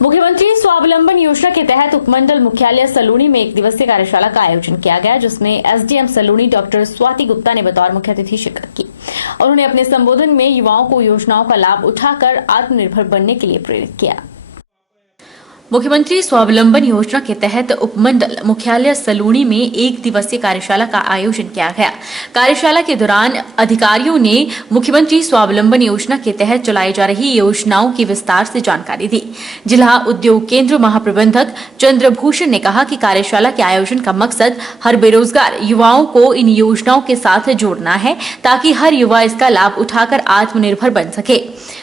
मुख्यमंत्री स्वावलंबन योजना के तहत उपमंडल मुख्यालय सलूनी में एक दिवसीय कार्यशाला का आयोजन किया गया, जिसमें एसडीएम सलूनी डॉक्टर स्वाति गुप्ता ने बतौर मुख्य अतिथि शिरकत की। उन्होंने अपने संबोधन में युवाओं को योजनाओं का लाभ उठाकर आत्मनिर्भर बनने के लिए प्रेरित किया। मुख्यमंत्री स्वावलंबन योजना के तहत उपमंडल मुख्यालय सलूनी में एक दिवसीय कार्यशाला का आयोजन किया गया। कार्यशाला के दौरान अधिकारियों ने मुख्यमंत्री स्वावलंबन योजना के तहत चलाई जा रही योजनाओं की विस्तार से जानकारी दी। जिला उद्योग केंद्र महाप्रबंधक चंद्रभूषण ने कहा कि कार्यशाला के आयोजन का मकसद हर बेरोजगार युवाओं को इन योजनाओं के साथ जोड़ना है, ताकि हर युवा इसका लाभ उठाकर आत्मनिर्भर बन सके।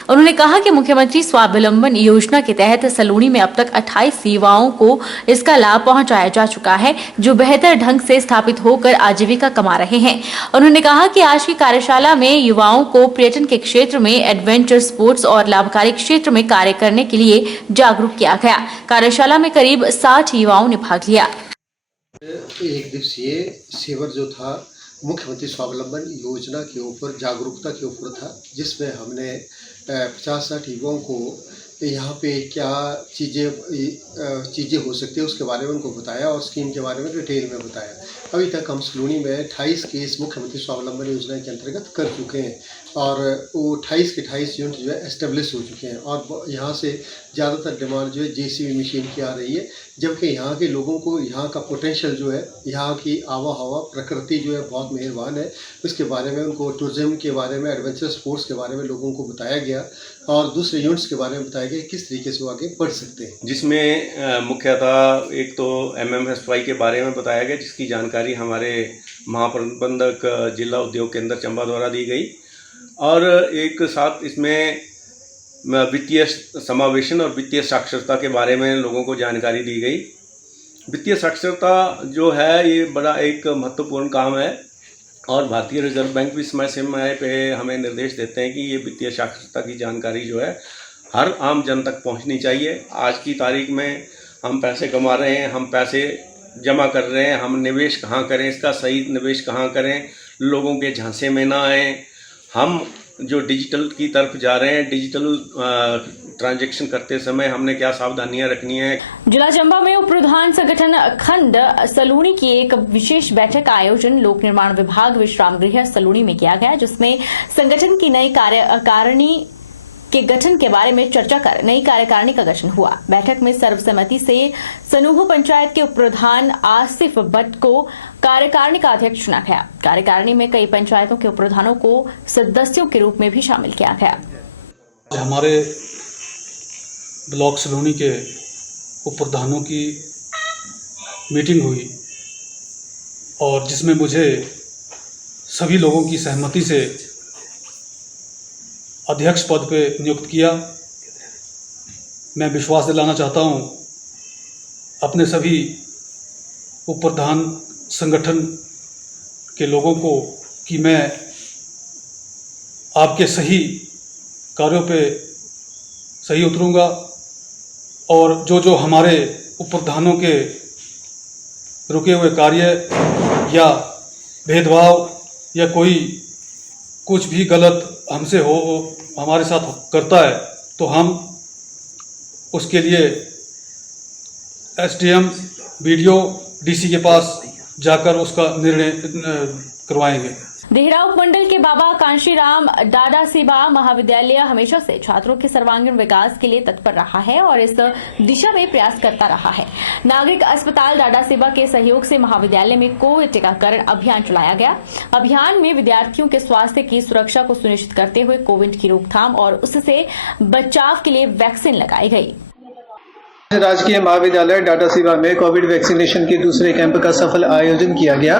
उन्होंने कहा कि मुख्यमंत्री स्वावलंबन योजना के तहत सलूनी में अब तक 28 युवाओं को इसका लाभ पहुंचाया जा चुका है, जो बेहतर ढंग से स्थापित होकर आजीविका कमा रहे हैं। उन्होंने कहा कि आज की कार्यशाला में युवाओं को पर्यटन के क्षेत्र में, एडवेंचर स्पोर्ट्स और लाभकारी क्षेत्र में कार्य करने के लिए जागरूक किया गया। कार्यशाला में करीब 60 युवाओं ने भाग लिया। एक दिवसीय शिविर जो था मुख्यमंत्री स्वावलंबन योजना के ऊपर, जागरूकता के ऊपर था, जिसमें हमने 50-60 युवाओं को यहाँ पे क्या चीज़ें हो सकती है उसके बारे में उनको बताया और स्कीम के बारे में डिटेल में बताया। अभी तक हम सलूनी में 28 केस मुख्यमंत्री स्वावलंबन योजना के अंतर्गत कर चुके हैं और वो 28 के 28 यूनिट जो है एस्टेब्लिश हो चुके हैं और यहाँ से ज़्यादातर डिमांड जो है जेसीबी मशीन की आ रही है, जबकि यहाँ के लोगों को यहाँ का पोटेंशियल जो है, यहाँ की आवा हवा प्रकृति जो है बहुत मेहरबान है, उसके बारे में उनको टूरिज्म के बारे में, एडवेंचर स्पोर्ट्स के बारे में लोगों को बताया गया और दूसरे यूनिट्स के बारे में बताया गया किस तरीके से वो आगे बढ़ सकते हैं। जिसमें मुख्यतः एक तो MMSY के बारे में बताया गया, जिसकी जानकारी हमारे महाप्रबंधक जिला उद्योग केंद्र चंबा द्वारा दी गई और एक साथ इसमें वित्तीय समावेशन और वित्तीय साक्षरता के बारे में लोगों को जानकारी दी गई। वित्तीय साक्षरता जो है ये बड़ा एक महत्वपूर्ण काम है और भारतीय रिजर्व बैंक भी समय पे हमें निर्देश देते हैं कि ये वित्तीय साक्षरता की जानकारी जो है हर आम जन तक पहुंचनी चाहिए। आज की तारीख में हम पैसे कमा रहे हैं, हम पैसे जमा कर रहे हैं, हम निवेश कहाँ करें, इसका सही निवेश कहाँ करें, लोगों के झांसे में ना आए। हम जो डिजिटल की तरफ जा रहे हैं, डिजिटल ट्रांजैक्शन करते समय हमने क्या सावधानियां रखनी है। जिला चंबा में उप प्रधान संगठन खंड सलूनी की एक विशेष बैठक का आयोजन लोक निर्माण विभाग विश्राम गृह सलूनी में किया गया, जिसमें संगठन की नई कार्यकारिणी के गठन के बारे में चर्चा कर नई कार्यकारिणी का गठन हुआ। बैठक में सर्वसम्मति से सनूह पंचायत के उप प्रधान आसिफ भट्ट को कार्यकारिणी का अध्यक्ष चुना गया। कार्यकारिणी में कई पंचायतों के उप प्रधानों को सदस्यों के रूप में भी शामिल किया गया। हमारे ब्लॉक सलूनी के उप प्रधानों की मीटिंग हुई और जिसमें मुझे सभी लोगों की सहमति से अध्यक्ष पद पे नियुक्त किया। मैं विश्वास दिलाना चाहता हूं अपने सभी उप प्रधान संगठन के लोगों को कि मैं आपके सही कार्यों पे सही उतरूंगा और जो हमारे उप प्रधानों के रुके हुए कार्य या भेदभाव या कोई कुछ भी गलत हमसे हो हमारे साथ करता है तो हम उसके लिए एसडीएम, बीडीओ, डीसी के पास जाकर उसका निर्णय करवाएंगे। देहरा उपमंडल के बाबा कांशीराम डाडासीबा महाविद्यालय हमेशा से छात्रों के सर्वांगीण विकास के लिए तत्पर रहा है और इस दिशा में प्रयास करता रहा है। नागरिक अस्पताल डाडासीबा के सहयोग से महाविद्यालय में कोविड टीकाकरण अभियान चलाया गया। अभियान में विद्यार्थियों के स्वास्थ्य की सुरक्षा को सुनिश्चित करते हुए कोविड की रोकथाम और उससे बचाव के लिए वैक्सीन लगाई गई। राजकीय महाविद्यालय डाडासीबा में कोविड वैक्सीनेशन के दूसरे कैंप का सफल आयोजन किया गया।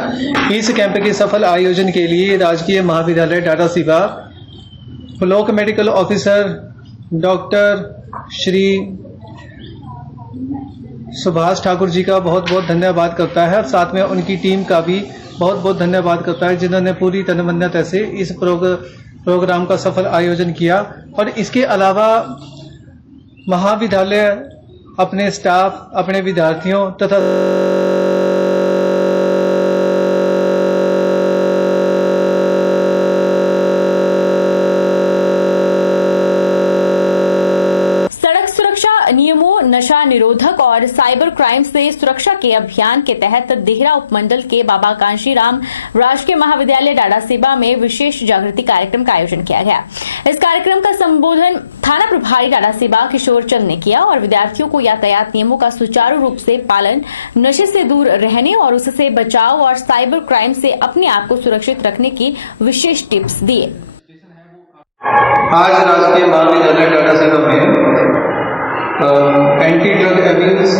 इस कैंप के सफल आयोजन के लिए राजकीय महाविद्यालय Dadasiba block medical officer doctor Shri Subhash Thakur ji का बहुत बहुत धन्यवाद करता है। साथ में उनकी टीम का भी बहुत बहुत धन्यवाद करता है, जिन्होंने पूरी तन्मयता से इस प्रोग्राम का सफल आयोजन किया। और इसके अलावा महाविद्यालय अपने स्टाफ, अपने विद्यार्थियों तथा सड़क सुरक्षा नियमों, नशा निरोधक और साइबर क्राइम से सुरक्षा के अभियान के तहत देहरा उपमंडल के बाबा कांशीराम राजकीय महाविद्यालय डाडासीबा में विशेष जागृति कार्यक्रम का आयोजन किया गया। इस कार्यक्रम का संबोधन थाना प्रभारी डाडासीबा किशोर चंद ने किया और विद्यार्थियों को यातायात नियमों का सुचारू रूप से पालन, नशे से दूर रहने और उससे बचाव और साइबर क्राइम से अपने आप को सुरक्षित रखने की विशेष टिप्स दिए। आज राजकीय महाविद्यालय डाडासीबा में anti drug abuse,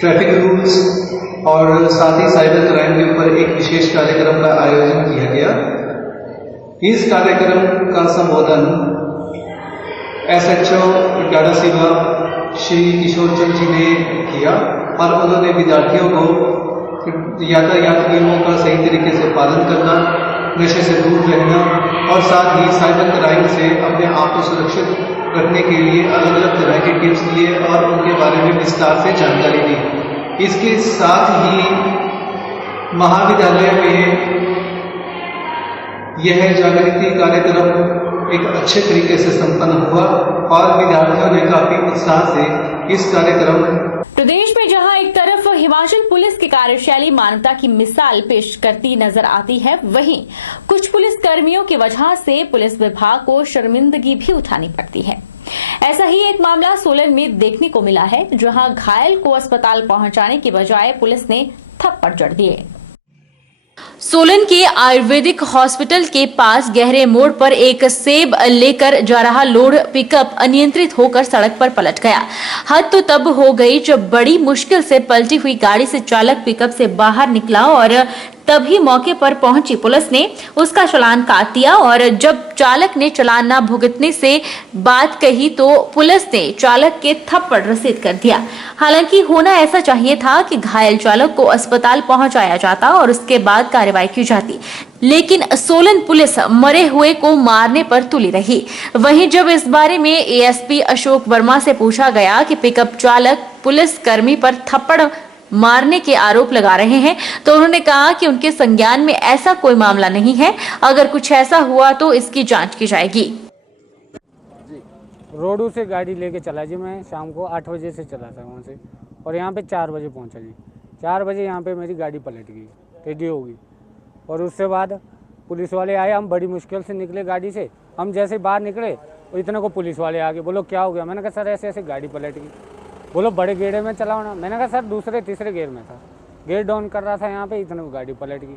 traffic rules और साथ ही साइबर क्राइम के ऊपर एक विशेष कार्यक्रम का आयोजन किया गया। इस कार्यक्रम का संबोधन SHO डाडासीबा श्री किशोर चंद जी ने किया और उन्होंने विद्यार्थियों को यातायात नियमों का सही तरीके से पालन करना, नशे से दूर रहना और साथ ही साइबर क्राइम से अपने आप को सुरक्षित रखने के लिए अलग अलग तरह के टिप्स दिए और उनके बारे में विस्तार से जानकारी दी। इसके साथ ही महाविद्यालय में यह जागृति कार्यक्रम एक अच्छे तरीके से संपन्न हुआ और विद्यार्थियों ने काफी उत्साह से इस कार्यक्रम। प्रदेश में जहां एक तरफ हिमाचल पुलिस की कार्यशैली मानवता की मिसाल पेश करती नजर आती है, वहीं कुछ पुलिस कर्मियों की वजह से पुलिस विभाग को शर्मिंदगी भी उठानी पड़ती है। ऐसा ही एक मामला सोलन में देखने को मिला है, जहां घायल को अस्पताल पहुंचाने की बजाय पुलिस ने थप्पड़ जड़ दिए। सोलन के आयुर्वेदिक हॉस्पिटल के पास गहरे मोड़ पर एक सेब लेकर जा रहा लोड पिकअप अनियंत्रित होकर सड़क पर पलट गया। हद तो तब हो गई जब बड़ी मुश्किल से पलटी हुई गाड़ी से चालक पिकअप से बाहर निकला और तभी मौके पर पहुंची पुलिस ने उसका चालान काट दिया और जब चालक ने चालान न भुगतने से बात कही तो पुलिस ने चालक के थप्पड़ रसीद कर दिया। हालांकि होना ऐसा चाहिए था कि घायल चालक को अस्पताल पहुंचाया जाता और उसके बाद कार्रवाई की जाती, लेकिन सोलन पुलिस मरे हुए को मारने पर तुली रही। वहीं जब इस बारे में ASP अशोक वर्मा से पूछा गया कि पिकअप चालक पुलिस कर्मी पर थप्पड़ मारने के आरोप लगा रहे हैं, तो उन्होंने कहा कि उनके संज्ञान में ऐसा कोई मामला नहीं है। अगर कुछ ऐसा हुआ तो इसकी जांच की जाएगी। रोडू से गाड़ी लेके चला जी, मैं शाम को 8 बजे से चला था वहाँ से और यहाँ पे 4 बजे पहुँचा जी। 4 बजे यहाँ पे मेरी गाड़ी पलट गई, टेढ़ी हो गई और उससे बाद पुलिस वाले आए। हम बड़ी मुश्किल से निकले गाड़ी से। हम जैसे बाहर निकले और इतने को पुलिस वाले आ गए। बोलो क्या हो गया? मैंने कहा सर ऐसे ऐसे गाड़ी पलट गई। बोलो बड़े गेड़े में चलाओ ना। मैंने कहा सर दूसरे तीसरे गेयर में था, गेयर डाउन कर रहा था यहाँ पे, इतने को गाड़ी पलट गई।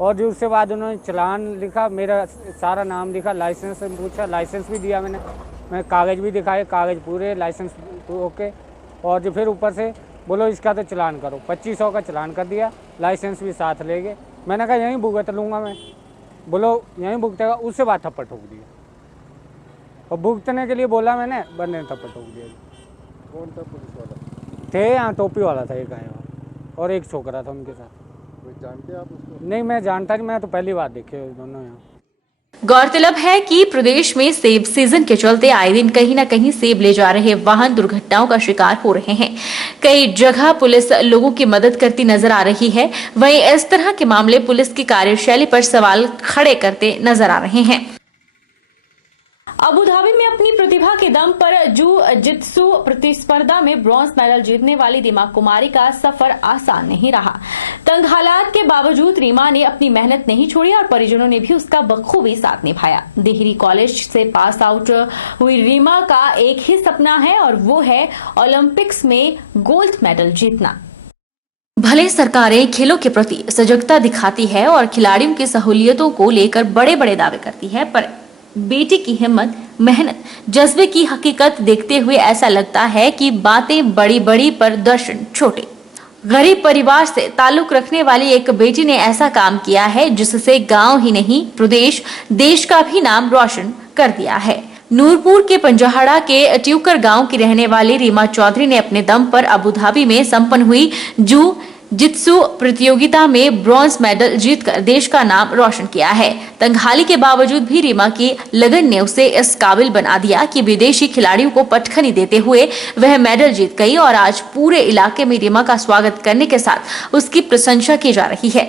और जो उसके बाद उन्होंने चालान लिखा, मेरा सारा नाम लिखा, लाइसेंस से पूछा, लाइसेंस भी दिया मैं कागज़ भी दिखाए, कागज़ पूरे, लाइसेंस ओके। और जो फिर ऊपर से बोलो इसका तो चालान करो, 2500 का चालान कर दिया, लाइसेंस भी साथ ले गए। मैंने कहा यहीं भुगत लूँगा मैं। बोलो यहीं भुगतेगा। उससे बाद थप्पड़ ठोक दिया और भुगतने के लिए बोला मैंने, बंदे ने थप्पड़ ठोक दिया। कौन था पुलिस वाला? थे यहाँ टोपी वाला था एक आया और एक छोकरा था उनके साथ। कोई जानते आप उसको? नहीं मैं जानता नहीं, मैं तो पहली बार देखे दोनों यहाँ। गौरतलब है कि प्रदेश में सेब सीजन के चलते आए दिन कहीं न कहीं सेब ले जा रहे वाहन दुर्घटनाओं का शिकार हो रहे हैं। कई जगह पुलिस लोगों की मदद करती नजर आ रही है, वहीं इस तरह के मामले पुलिस की कार्यशैली पर सवाल खड़े करते नजर आ रहे हैं। अबू धाबी में अपनी प्रतिभा के दम पर जू-जित्सु प्रतिस्पर्धा में ब्रॉन्ज मेडल जीतने वाली रीमा कुमारी का सफर आसान नहीं रहा। तंग हालात के बावजूद रीमा ने अपनी मेहनत नहीं छोड़ी और परिजनों ने भी उसका बखूबी साथ निभाया। डिग्री कॉलेज से पास आउट हुई रीमा का एक ही सपना है और वो है ओलंपिक्स में गोल्ड मेडल जीतना। भले सरकारें खेलों के प्रति सजगता दिखाती है और खिलाड़ियों की सहूलियतों को लेकर बड़े बड़े दावे करती है, पर बेटी की हिम्मत, मेहनत, जज्बे की हकीकत देखते हुए ऐसा लगता है कि बातें बड़ी बड़ी पर दर्शन छोटे। गरीब परिवार से ताल्लुक रखने वाली एक बेटी ने ऐसा काम किया है जिससे गांव ही नहीं प्रदेश, देश का भी नाम रोशन कर दिया है। नूरपुर के पंजाहड़ा के ट्यूकर गांव की रहने वाली रीमा चौधरी ने अपने दम पर अबू धाबी में संपन्न हुई जू-जित्सु प्रतियोगिता में ब्रॉन्ज मेडल जीतकर देश का नाम रोशन किया है। तंगहाली के बावजूद भी रीमा की लगन ने उसे इस काबिल बना दिया कि विदेशी खिलाड़ियों को पटखनी देते हुए वह मेडल जीत गई और आज पूरे इलाके में रीमा का स्वागत करने के साथ उसकी प्रशंसा की जा रही है।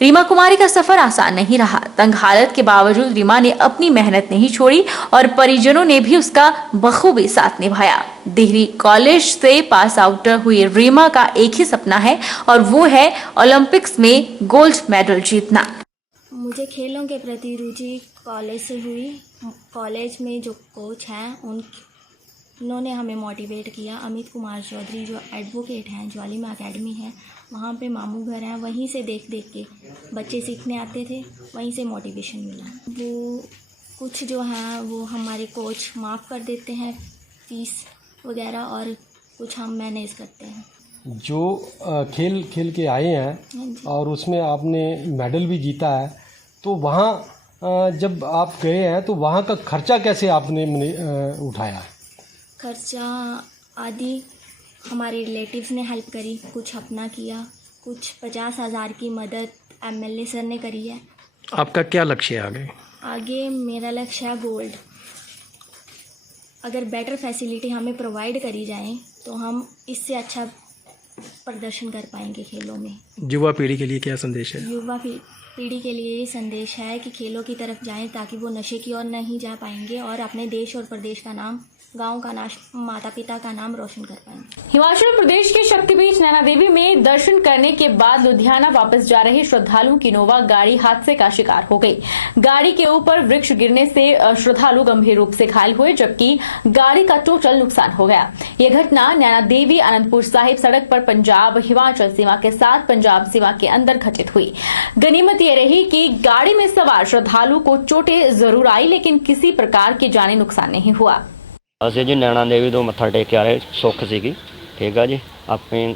रीमा कुमारी का सफर आसान नहीं रहा। तंग हालत के बावजूद रीमा ने अपनी मेहनत नहीं छोड़ी और परिजनों ने भी उसका बखूबी साथ निभाया। डिग्री कॉलेज से पास आउट हुई रीमा का एक ही सपना है और वो है ओलंपिक्स में गोल्ड मेडल जीतना। मुझे खेलों के प्रति रुचि कॉलेज से हुई। कॉलेज में जो कोच हैं उन्होंने हमें मोटिवेट किया। अमित कुमार चौधरी जो एडवोकेट हैं, ज्वालिमा एकेडमी है, वहाँ पे मामू घर हैं, वहीं से देख के बच्चे सीखने आते थे, वहीं से मोटिवेशन मिला। वो कुछ जो हैं वो हमारे कोच माफ़ कर देते हैं फीस वगैरह, और कुछ हम मैनेज करते हैं। जो खेल खेल के आए हैं और उसमें आपने मेडल भी जीता है, तो वहाँ जब आप गए हैं तो वहाँ का खर्चा कैसे आपने उठाया? खर्चा आदि हमारे रिलेटिव्स ने हेल्प करी, कुछ अपना किया, कुछ 50,000 की मदद एमएलए सर ने करी है। आपका क्या लक्ष्य है आगे? आगे मेरा लक्ष्य है गोल्ड। अगर बेटर फैसिलिटी हमें प्रोवाइड करी जाए तो हम इससे अच्छा प्रदर्शन कर पाएंगे खेलों में। युवा पीढ़ी के लिए क्या संदेश है? युवा पीढ़ी के लिए ये संदेश है कि खेलों की तरफ जाएं ताकि वो नशे की ओर नहीं जा पाएंगे और अपने देश और प्रदेश का नाम, गांव का नाम, माता पिता का नाम रोशन कर पाएंगे। हिमाचल प्रदेश के शक्तिपीठ नैना देवी में दर्शन करने के बाद लुधियाना वापस जा रहे श्रद्धालुओं की इनोवा गाड़ी हादसे का शिकार हो गई। गाड़ी के ऊपर वृक्ष गिरने से श्रद्धालु गंभीर रूप से घायल हुए, जबकि गाड़ी का टोटल नुकसान हो गया। यह घटना नैना देवी अनंतपुर साहिब सड़क पर पंजाब हिमाचल सीमा के साथ पंजाब सीमा के अंदर घटित हुई। गनीमत यह रही कि गाड़ी में सवार श्रद्धालु को चोटें जरूर आई, लेकिन किसी प्रकार के जानी नुकसान नहीं हुआ। ਅਸੀਂ ਜੀ ਨੈਣਾ ਦੇਵੀ ਤੋਂ ਮੱਥਾ ਟੇਕ ਕੇ ਆ ਰਹੇ, ਸੁੱਖ ਸੀਗੀ, ਠੀਕ ਆ ਜੀ। ਆਪਣੇ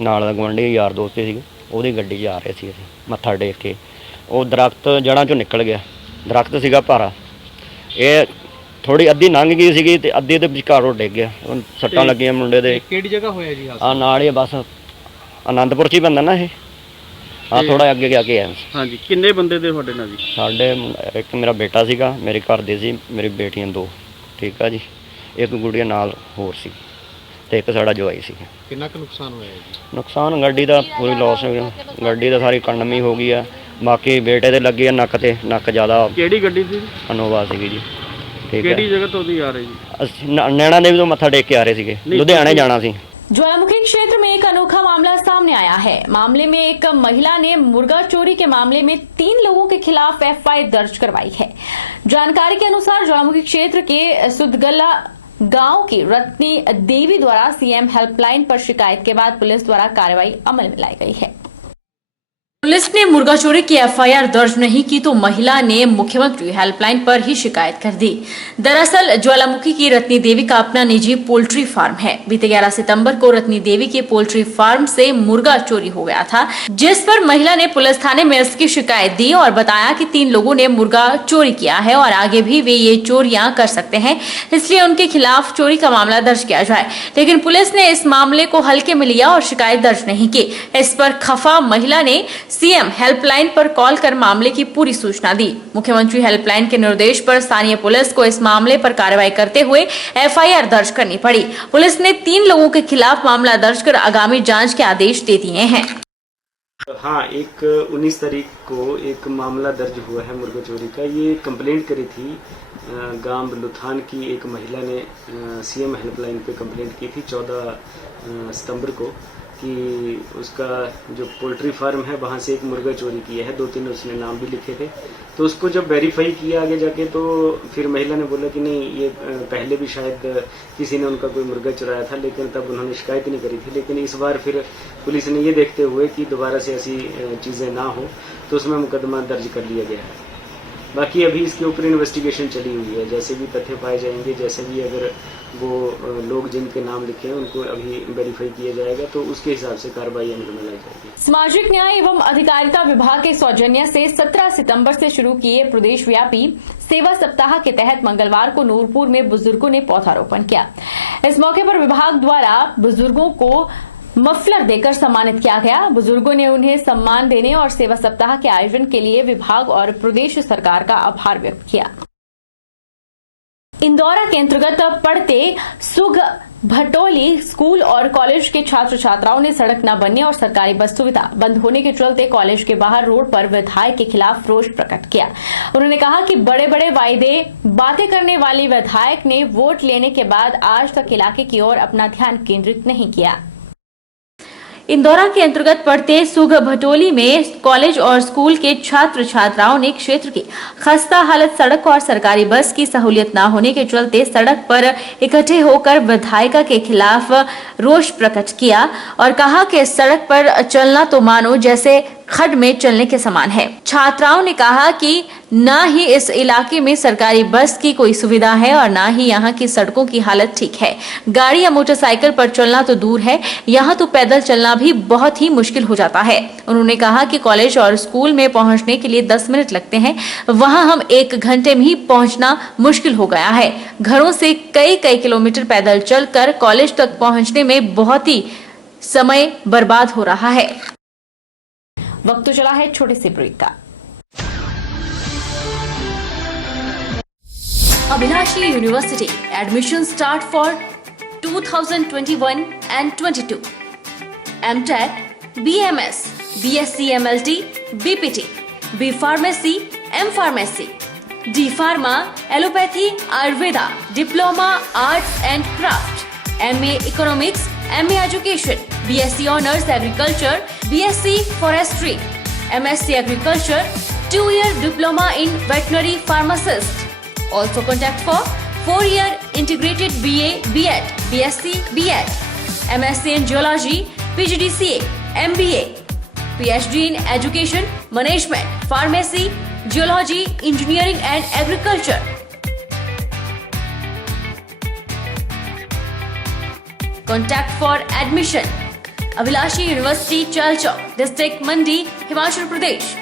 ਨਾਲ ਦਾ ਗੁਆਂਢੀ ਯਾਰ ਦੋਸਤ ਸੀਗੇ, ਉਹਦੀ ਗੱਡੀ 'ਚ ਆ ਰਹੇ ਸੀ ਅਸੀਂ ਮੱਥਾ ਟੇਕ ਕੇ। ਉਹ ਦਰਖਤ ਜੜ੍ਹਾਂ 'ਚੋਂ ਨਿਕਲ ਗਿਆ, ਦਰਖਤ ਸੀਗਾ ਭਾਰਾ, ਇਹ ਥੋੜੀ ਅੱਧੀ ਲੰਘ ਗਈ ਸੀਗੀ ਤੇ ਅੱਧੀ ਦੇ ਵਿਚਕਾਰੋਂ ਡਿੱਗ ਗਿਆ। ਸੱਟਾਂ ਲੱਗੀਆਂ ਮੁੰਡੇ ਦੇ। ਕਿਹੜੀ ਜਗ੍ਹਾ ਹੋਇਆ ਜੀ ਹਾਦਸਾ? ਆ ਨਾਲ ਹੀ ਬਸ ਆਨੰਦਪੁਰ 'ਚ ਹੀ ਪੈਂਦਾ ਨਾ ਇਹ, ਆ ਥੋੜਾ ਅੱਗੇ ਜਾ ਕੇ ਆ। ਹਾਂਜੀ, ਕਿੰਨੇ ਬੰਦੇ ਦੇ ਤੁਹਾਡੇ ਨਾਲ ਜੀ? ਸਾਡੇ ਇੱਕ ਮੇਰਾ ਬੇਟਾ ਸੀਗਾ, ਮੇਰੇ ਘਰ ਦੇ ਸੀ, ਮੇਰੀ ਬੇਟੀਆਂ ਦੋ, ਠੀਕ ਆ ਜੀ। ਇੱਕ ਗੁੜੀਆ ਨਾਲ ਹੋਰ ਸੀ ਤੇ ਇੱਕ ਸਾਡਾ ਜਵਾਈ ਸੀ। ਕਿੰਨਾ ਕੁ ਨੁਕਸਾਨ ਹੋਇਆ ਜੀ? ਨੁਕਸਾਨ ਗੱਡੀ ਦਾ ਪੂਰੀ ਲਾਸ ਹੋ ਗਿਆ, ਗੱਡੀ ਦਾ ਸਾਰੀ ਕੰਡਮੀ ਹੋ ਗਈ ਆ। ਬਾਕੀ ਬੇਟੇ ਦੇ ਲੱਗੀ ਆ ਨੱਕ ਤੇ, ਨੱਕ ਜ਼ਿਆਦਾ। ਕਿਹੜੀ ਗੱਡੀ ਸੀ? ਇਨੋਵਾ ਸੀਗੀ ਜੀ, ਠੀਕ ਹੈ। ਕਿਹੜੀ ਜਗ੍ਹਾ ਤੋਂ ਦੀ ਆ ਰਹੇ ਜੀ? ਅਸੀਂ ਨੈਣਾ ਦੇਵੀ ਤੋਂ ਮੱਥਾ ਟੇਕ ਕੇ ਆ ਰਹੇ ਸੀਗੇ, लुधियाने जाना सी। ज्वालामुखी क्षेत्र में एक अनोखा मामला सामने आया है। मामले में एक महिला ने मुर्गा चोरी के मामले में 3 लोगों के खिलाफ एफआईआर दर्ज करवाई है। जानकारी के अनुसार ज्वालामुखी क्षेत्र के सुदगला गांव की रत्नी देवी द्वारा सीएम हेल्पलाइन पर शिकायत के बाद पुलिस द्वारा कार्रवाई अमल में लाई गई है। पुलिस ने मुर्गा चोरी की एफआईआर दर्ज नहीं की तो महिला ने मुख्यमंत्री हेल्पलाइन पर ही शिकायत कर दी। दरअसल ज्वालामुखी की रत्नी देवी का अपना निजी पोल्ट्री फार्म है। बीते 11 सितंबर को रत्नी देवी के पोल्ट्री फार्म से मुर्गा चोरी हो गया था, जिस पर महिला ने पुलिस थाने में इसकी शिकायत दी और बताया कि 3 लोगों ने मुर्गा चोरी किया है और आगे भी वे ये चोरियां कर सकते हैं, इसलिए उनके खिलाफ चोरी का मामला दर्ज किया जाए। लेकिन पुलिस ने इस मामले को हल्के में लिया और शिकायत दर्ज नहीं की। इस पर खफा महिला ने सीएम हेल्पलाइन पर कॉल कर मामले की पूरी सूचना दी। मुख्यमंत्री हेल्पलाइन के निर्देश पर स्थानीय पुलिस को इस मामले पर कार्रवाई करते हुए एफआईआर दर्ज करनी पड़ी। पुलिस ने 3 लोगों के खिलाफ मामला दर्ज कर आगामी जांच के आदेश दे दिए हैं। हाँ, एक 19 तारीख को एक मामला दर्ज हुआ है मुर्गा चोरी का। ये कंप्लेंट करी थी गांव लुथान की एक महिला ने सीएम हेल्पलाइन पे कंप्लेंट की थी 14 सितंबर को कि उसका जो पोल्ट्री फार्म है वहाँ से एक मुर्गा चोरी किया है। 2-3 उसने नाम भी लिखे थे। तो उसको जब वेरीफाई किया आगे जाके तो फिर महिला ने बोला कि नहीं, ये पहले भी शायद किसी ने उनका कोई मुर्गा चुराया था, लेकिन तब उन्होंने शिकायत नहीं करी थी। लेकिन इस बार फिर पुलिस ने ये देखते हुए कि दोबारा से ऐसी चीज़ें ना हो तो उसमें मुकदमा दर्ज कर लिया गया है। बाकी अभी इसके ऊपर इन्वेस्टिगेशन चली हुई है। जैसे भी तथ्य पाए जाएंगे, जैसे भी अगर वो लोग जिनके नाम लिखे हैं उनको अभी वेरीफाई किया जाएगा तो उसके हिसाब से कार्रवाई अमल में लाई जाएगी। सामाजिक न्याय एवं अधिकारिता विभाग के सौजन्य से 17 सितंबर से शुरू किए प्रदेश व्यापी सेवा सप्ताह के तहत मंगलवार को नूरपुर में बुजुर्गों ने पौधारोपण किया। इस मौके पर विभाग द्वारा बुजुर्गों को मफलर देकर सम्मानित किया गया। बुजुर्गों ने उन्हें सम्मान देने और सेवा सप्ताह के आयोजन के लिए विभाग और प्रदेश सरकार का आभार व्यक्त किया। इंदौरा के अंतर्गत पड़ते सुग भटोली स्कूल और कॉलेज के छात्र छात्राओं ने सड़क न बनने और सरकारी बस सुविधा बंद होने के चलते कॉलेज के बाहर रोड पर विधायक के खिलाफ रोष प्रकट किया। उन्होंने कहा कि बड़े बड़े वायदे बातें करने वाली विधायक ने वोट लेने के बाद आज तक इलाके की ओर अपना ध्यान केंद्रित नहीं किया। इंदौरा के अंतर्गत पड़ते सुग भटोली में कॉलेज और स्कूल के छात्र छात्राओं ने क्षेत्र की खस्ता हालत सड़क और सरकारी बस की सहूलियत न होने के चलते सड़क पर इकट्ठे होकर विधायिका के खिलाफ रोष प्रकट किया और कहा कि सड़क पर चलना तो मानो जैसे खड्ड में चलने के समान है। छात्राओं ने कहा कि न ही इस इलाके में सरकारी बस की कोई सुविधा है और न ही यहाँ की सड़कों की हालत ठीक है। गाड़ी या मोटरसाइकिल पर चलना तो दूर है, यहाँ तो पैदल चलना भी बहुत ही मुश्किल हो जाता है। उन्होंने कहा कि कॉलेज और स्कूल में पहुँचने के लिए 10 मिनट लगते हैं, वहाँ हम 1 घंटे में ही पहुँचना मुश्किल हो गया है। घरों से कई किलोमीटर पैदल चलकर कॉलेज तक पहुँचने में बहुत ही समय बर्बाद हो रहा है। वक्त तो चला है छोटे से ब्रेक का। Abhilashi university admission start for 2021 and 22. MTech, BMS, BSc MLT, BPT, B Pharmacy, M Pharmacy, D Pharma, Allopathy, Ayurveda, Diploma, Arts and Craft, MA Economics, MA Education, BSc Honours Agriculture, BSc Forestry, MSc Agriculture, 2-year Diploma in Veterinary Pharmacist. Also contact for 4-year Integrated BA, BEd, BSc, BEd, MSc in Geology, PGDCA, MBA, PhD in Education, Management, Pharmacy, Geology, Engineering and Agriculture. Contact for admission. Abhilashi University, Chalchok, District Mandi, Himachal Pradesh.